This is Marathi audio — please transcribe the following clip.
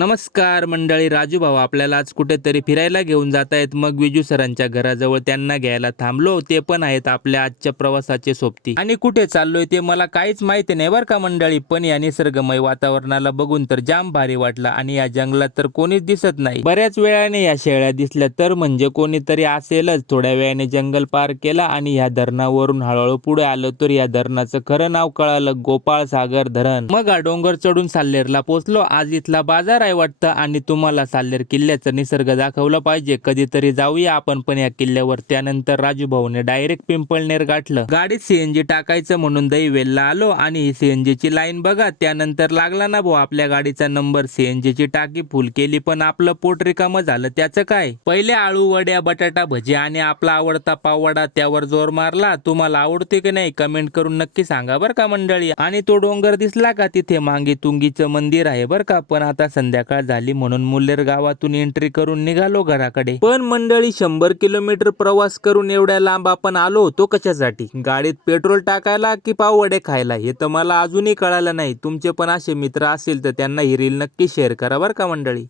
नमस्कार मंडळी, राजू भाऊ आपल्याला आज कुठेतरी फिरायला घेऊन जात आहेत. मग विजू सरांच्या घराजवळ त्यांना घ्यायला थांबलो. ते पण आहेत आपल्या आजच्या प्रवासाचे सोबती. आणि कुठे चाललोय ते मला काहीच माहिती नाही बरं का मंडळी, पण या निसर्गमय वातावरणाला बघून तर जाम भारी वाटलं. आणि या जंगलात तर कोणीच दिसत नाही. बऱ्याच वेळाने या शेळ्या दिसल्या तर म्हणजे कोणीतरी असेलच. थोड्या वेळाने जंगल पार केला आणि ह्या धरणावरून हळूहळू पुढे आलो तर या धरणाचं खरं नाव कळालं, गोपाळ सागर धरण. मग हा डोंगर चढून साल्हेरला पोहोचलो. आज इथला बाजार वाटतं आणि तुम्हाला साल्हेर किल्ल्याचा निसर्ग दाखवला पाहिजे. कधीतरी जाऊया आपण पण या किल्ल्यावर. त्यानंतर राजू भाऊने डायरेक्ट पिंपळनेर गाठलं. गाडीत सीएनजी टाकायचं म्हणून दहिवेलला आलो आणि ही सीएनजी ची लाईन बघा. त्यानंतर लागला ना भाऊ आपल्या गाडीचा नंबर. सीएनजी ची टाकी फुल केली पण आपलं पोट रिकामं झालं. त्याचं काय, पहिले आळू वड्या, बटाटा भजी आणि आपला आवडता पाववडा, त्यावर जोर मारला. तुम्हाला आवडते की नाही कमेंट करून नक्की सांगा बरं का मंडळी. आणि तो डोंगर दिसला का, तिथे मांगी तुंगीचं मंदिर आहे बरं का. पण आता संध्याकाळ झाली म्हणून मुल्हेर गावातून एंट्री करून निघालो घराकडे. पण मंडळी 100 किलोमीटर प्रवास करून एवढ्या लांब आपण आलो होतो कशासाठी? गाडीत पेट्रोल टाकायला की पाववडे खायला, हे तर मला अजूनही कळालं नाही. तुमचे पण असे मित्र असतील तर त्यांना ही रील नक्की शेअर करा बरं का मंडळी.